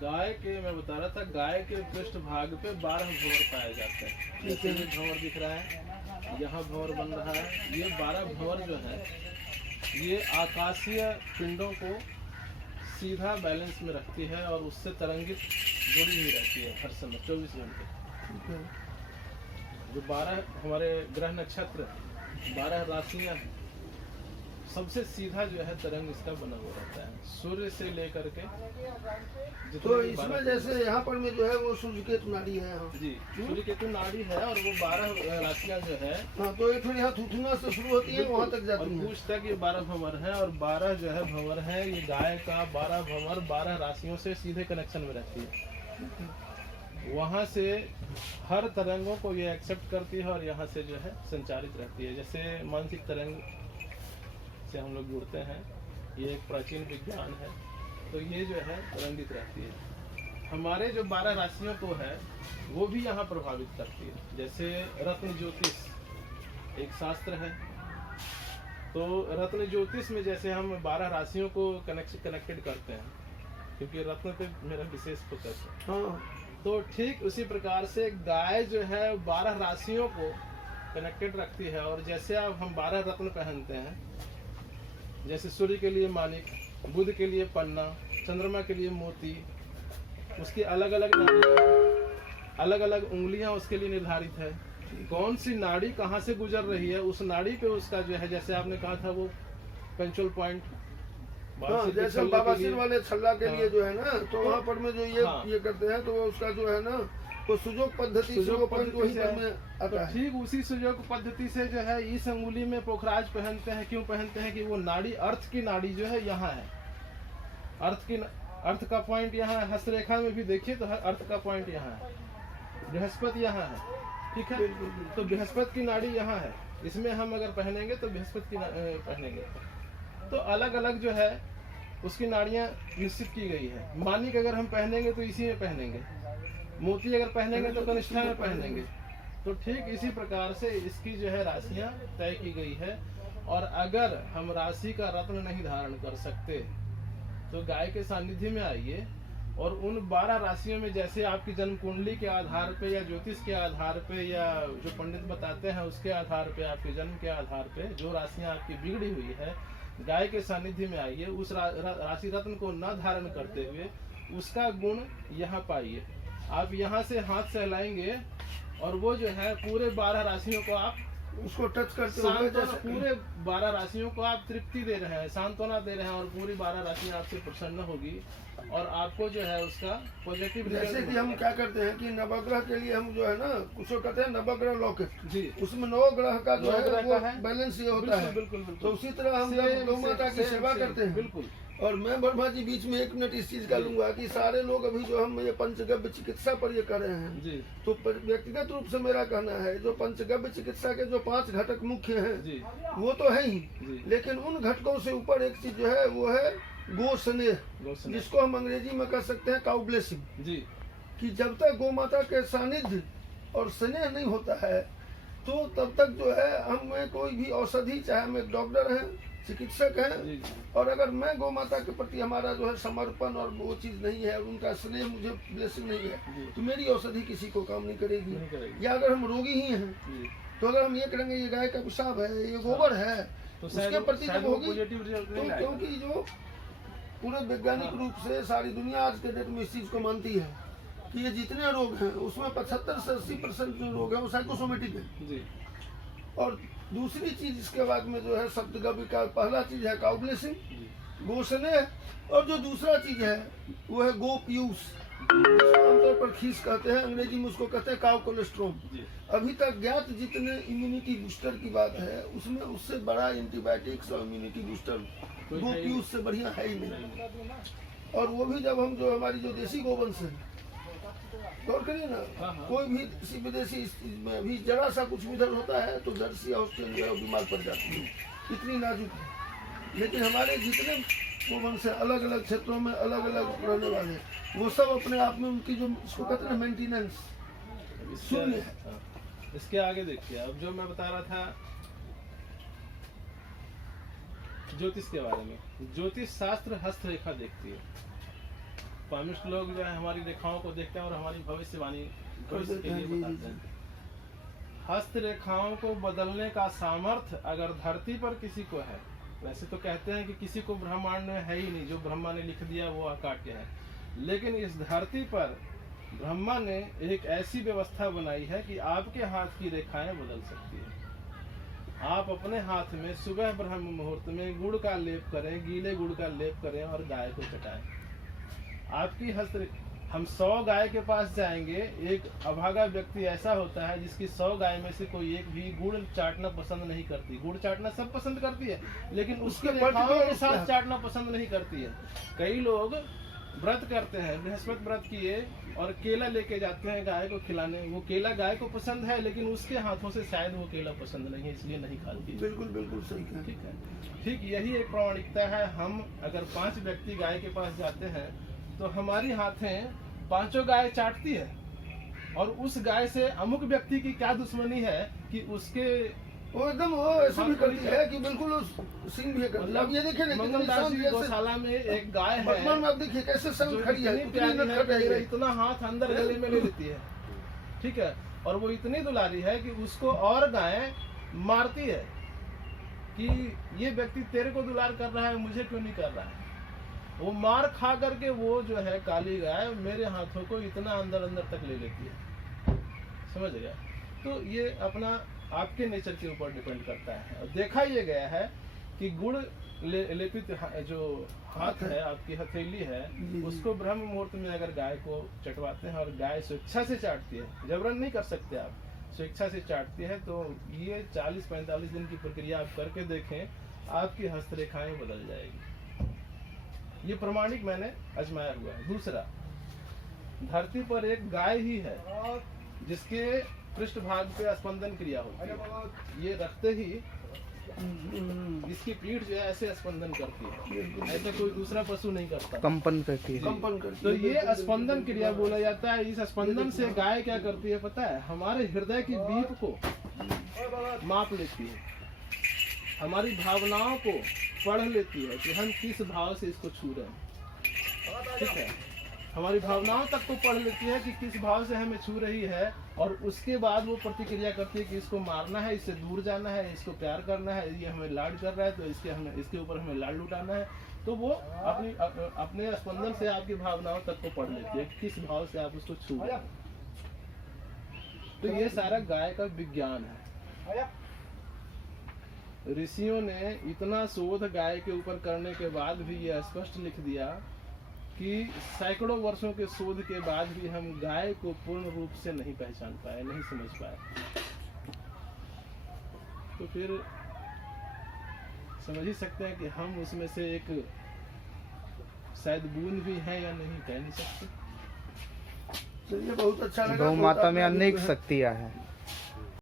गाय के मैं बता रहा था, गाय के पृष्ठ भाग पे 12 भंवर पाए जाते हैं। जैसे ये भंवर दिख रहा है, यहाँ भंवर बन रहा है। ये 12 भंवर जो है ये आकाशीय पिंडों को सीधा बैलेंस में रखती है और उससे तरंगित जुड़ी हुई रहती है हर समय 24 घंटे। जो 12 हमारे ग्रह नक्षत्र 12 राशियां हैं, सबसे सीधा जो है तरंग इसका बना हुआ रहता है सूर्य से लेकर के। तो इसमें जैसे यहाँ पर में जो है वो सूर्य केतु नाड़ी है यहाँ। जी, सूर्य केतु नाड़ी है और वो 12 राशियां जो है, हाँ, तो ये थोड़ी यहाँ थुथुना से शुरू होती है, वहाँ तक जाती है। पूछ तक ये 12 भंवर है और 12 जो है भंवर है। ये गाय का 12 भंवर 12 राशियों से सीधे कनेक्शन में रहती है। वहाँ से हर तरंगों को ये एक्सेप्ट करती है और यहाँ से जो है संचारित रहती है। जैसे मानसिक तरंग से हम लोग जुड़ते हैं, ये एक प्राचीन विज्ञान है, तो ये जो है तरंगित रहती है। हमारे जो 12 राशियों को है वो भी यहाँ प्रभावित करती है। जैसे रत्न ज्योतिष एक शास्त्र है, तो रत्न ज्योतिष में जैसे हम 12 राशियों को कनेक्टेड करते हैं, क्योंकि रत्न पे मेरा विशेष फोकस है। हाँ, तो ठीक उसी प्रकार से गाय जो है 12 राशियों को कनेक्टेड रखती है। और जैसे अब हम 12 रत्न पहनते हैं, जैसे सूर्य के लिए माणिक, बुध के लिए पन्ना, चंद्रमा के लिए मोती, उसकी अलग अलग उंगलियां उसके लिए निर्धारित है। कौन सी नाड़ी कहाँ से गुजर रही है, उस नाड़ी पे उसका जो है, जैसे आपने कहा था वो पेंचुअल पॉइंट, हाँ, जैसे बाबासीर वाले छल्ला के लिए जो है ना, तो वहाँ पर में जो ये करते हैं, तो उसका जो है ना वो सुजोग पद्धति से वो पॉइंट वहीं पर में आता है। ठीक उसी सुजोग पद्धति से जो है इस अंगुली में पोखराज पहनते हैं। क्यों पहनते हैं कि वो नाड़ी, अर्थ की नाड़ी जो है यहाँ है। अर्थ का पॉइंट यहाँ है। हस्तरेखा में भी देखिए तो अर्थ का पॉइंट यहाँ है, बृहस्पति यहाँ है, ठीक है। तो बृहस्पति की नाड़ी यहाँ है। इसमें हम अगर पहनेंगे तो बृहस्पति की पहनेंगे, तो अलग अलग जो है उसकी नाड़ियाँ निश्चित की गई है। मानिक अगर हम पहनेंगे तो इसी में पहनेंगे, मोती अगर पहनेंगे तो कनिष्ठा में पहनेंगे। तो ठीक इसी प्रकार से इसकी जो है राशियां तय की गई है। और अगर हम राशि का रत्न नहीं धारण कर सकते तो गाय के सानिध्य में आइए और उन 12 राशियों में, जैसे आपकी जन्म कुंडली के आधार पे या ज्योतिष के आधार पे या जो पंडित बताते हैं उसके आधार पे, आपके जन्म के आधार पे जो राशियां आपकी बिगड़ी हुई है, गाय के सानिध्य में आइए। उस राशि रत्न को न धारण करते हुए उसका गुण यहाँ पाइए। आप यहाँ से हाथ सहलाएंगे और वो जो है पूरे 12 राशियों को आप उसको टच करते हुए पूरे 12 राशियों को आप तृप्ति दे रहे हैं, सांत्वना दे रहे हैं, और पूरी 12 राशियां आपसे प्रसन्न होगी और आपको जो है उसका पॉजिटिव। जैसे कि हम क्या करते हैं कि नवग्रह के लिए हम जो है ना उसको कहते हैं नवग्रह लॉकेट जी, उसमें 9 ग्रह का जो है वो बैलेंस ये होता है। बिल्कुल बिल्कुल। तो उसी तरह हम जब गौ माता की सेवा करते हैं, बिल्कुल। और मैं वर्मा जी बीच में 1 मिनट इस चीज का लूंगा कि सारे लोग अभी जो हम ये पंचगव्य चिकित्सा पर ये कर रहे हैं जी, तो व्यक्तिगत रूप से मेरा कहना है जो पंचगव्य चिकित्सा के जो 5 घटक मुख्य हैं जी, वो तो है ही, लेकिन उन घटकों से ऊपर एक चीज जो है वो है गो स्नेह, जिसको हम अंग्रेजी में कह सकते हैं काउ ब्लेसिंग जी। कि जब तक गौ माता के सानिध्य और स्नेह नहीं होता है तो तब तक जो है हमें कोई भी औषधि, चाहे हम एक डॉक्टर हैं, चिकित्सक हैं, और अगर मैं गौ माता के प्रति हमारा जो है समर्पण और वो चीज नहीं है, उनका स्नेह मुझे ब्लेसिंग नहीं है, तो मेरी औषधि किसी को काम नहीं करेगी। या अगर हम रोगी ही हैं तो अगर हम ये करेंगे ये गाय का पेशाब है, ये गोबर है, तो उसके प्रति जब होगी तो, क्योंकि जो पूरे वैज्ञानिक रूप से सारी दुनिया आज के डेट में इस चीज को मानती है कि ये जितने रोग हैं उसमें 75 से 80% जो रोग है वो साइकोसोमेटिक है। और दूसरी चीज इसके बाद में जो है सप्तगव्य का पहला चीज है काउ ब्लेसिंग, गो स्नेह, और जो दूसरा चीज है वो है गो पीयूष, जिसको आमतौर पर खीस कहते हैं, अंग्रेजी में उसको कहते हैं काउ कोलेस्ट्रोम। अभी तक ज्ञात जितने इम्यूनिटी बूस्टर की बात है उसमें उससे बड़ा एंटीबायोटिक्स और इम्यूनिटी बूस्टर गो पीयूष से बढ़िया है ही नहीं। और वो भी जब हम जो हमारी जो देसी गोवंश है, गौर करिए ना, कोई भी किसी विदेशी में अभी जरा सा कुछ इधर होता है तो जर्सी ऑस्ट्रेलियन जो है बीमार पड़ जाती है, इतनी नाजुक है। लेकिन हमारे जितने गोवंश है अलग अलग क्षेत्रों में अलग अलग रहने वाले, वो सब अपने आप में उनकी जो इसको कहते हैं मेंटेनेंस शून्य है। इसके आगे देखिए, अब जो मैं बता रहा था ज्योतिष के बारे में, ज्योतिष शास्त्र हस्तरेखा देखती है। पामिस्ट लोग जो है हमारी रेखाओं को देखते हैं और हमारी भविष्यवाणी भविष्य के लिए बताते हैं। हस्त रेखाओं को बदलने का सामर्थ्य अगर धरती पर किसी को है, वैसे तो कहते हैं कि किसी को ब्रह्मांड में है ही नहीं, जो ब्रह्मा ने लिख दिया वो अकाट्य है, लेकिन इस धरती पर ब्रह्मा ने एक ऐसी व्यवस्था बनाई है कि आपके हाथ की रेखाएं बदल सकती है। आप अपने हाथ में सुबह ब्रह्म मुहूर्त में गुड़ का लेप करें, गीले गुड़ का लेप करें और गाय को चटाएं। आपकी हस्त हम 100 गाय के पास जाएंगे, एक अभागा व्यक्ति ऐसा होता है जिसकी 100 गाय में से कोई एक भी गुड़ चाटना पसंद नहीं करती। गुड़ चाटना सब पसंद करती है, लेकिन उसके रेखाओं के साथ चाटना पसंद नहीं करती है। कई लोग व्रत करते हैं, बृहस्पति व्रत किए और केला लेके जाते हैं गाय को खिलाने। वो केला गाय को पसंद है, लेकिन उसके हाथों से शायद वो केला पसंद नहीं है, इसलिए नहीं खाती। बिल्कुल बिल्कुल सही है। ठीक है, ठीक यही एक प्रामाणिकता है। हम अगर 5 व्यक्ति गाय के पास जाते हैं तो हमारी हाथें 5 गाय चाटती है, और उस गाय से अमुक व्यक्ति की क्या दुश्मनी है कि उसके वो एकदम वो ऐसे भी करती है कि बिल्कुल सिंह भी करती है। अब ये देखिए ना मंगलदास जी गौशाला में एक गाय है, वर्तमान में आप देखिए कैसे संग खड़ी है, इतना हाथ अंदर गले में ले लेती है, ठीक है, और वो इतनी दुलारी है कि उसको और गाय मारती है कि ये व्यक्ति तेरे को दुलार कर रहा है, मुझे क्यों नहीं कर रहा है। वो मार खा करके वो जो है काली गाय मेरे हाथों को इतना अंदर अंदर तक ले लेती है, समझ गया। तो ये अपना आपके नेचर के ऊपर डिपेंड करता है। और देखा ये गया है कि गुड़ लेपित जो हाथ है, आपकी हथेली है, उसको ब्रह्म मुहूर्त में अगर गाय को चटवाते हैं और गाय स्वेच्छा से चाटती है, जबरन नहीं कर सकते आप, स्वेच्छा से चाटती है, तो ये 40-45 दिन की प्रक्रिया आप करके देखें, आपकी हस्तरेखाएं बदल जाएगी। ये प्रमाणिक मैंने आजमाया हुआ है। दूसरा, धरती पर एक गाय ही है जिसके पृष्ठ भाग पे स्पंदन क्रिया होती है। ये रखते ही इसकी पीठ जो है ऐसे स्पंदन करती है, ऐसा कोई दूसरा पशु नहीं करता, कंपन करती है। कंपन करती तो ये स्पंदन क्रिया बोला जाता है। इस स्पंदन से गाय क्या करती है पता है? हमारे हृदय की बीप को माप लेती है, हमारी भावनाओं को पढ़ लेती है कि हम किस भाव से इसको छू रहे हैं, ठीक है, हमारी भावनाओं तक को पढ़ लेती है कि किस भाव से हमें छू रही है, और उसके बाद वो प्रतिक्रिया करती है कि इसको मारना है, इससे दूर जाना है, इसको प्यार करना है, ये हमें लाड कर रहा है तो इसके ऊपर हमें लाड लुटाना है। तो वो अपने स्पंदन से आपकी भावनाओं तक को पढ़ लेती है किस भाव से आप उसको छू रहे हैं। तो ये सारा गाय का विज्ञान है। ऋषियों ने इतना शोध गाय के ऊपर करने के बाद भी यह स्पष्ट लिख दिया कि सैकड़ों वर्षों के शोध के बाद भी हम गाय को पूर्ण रूप से नहीं पहचान पाए, नहीं समझ पाए। तो फिर समझ ही सकते हैं कि हम उसमें से एक शायद बूंद भी है या नहीं, कह नहीं सकते। चलिए, बहुत अच्छा लगा। गौ माता में अनेक शक्तियां हैं।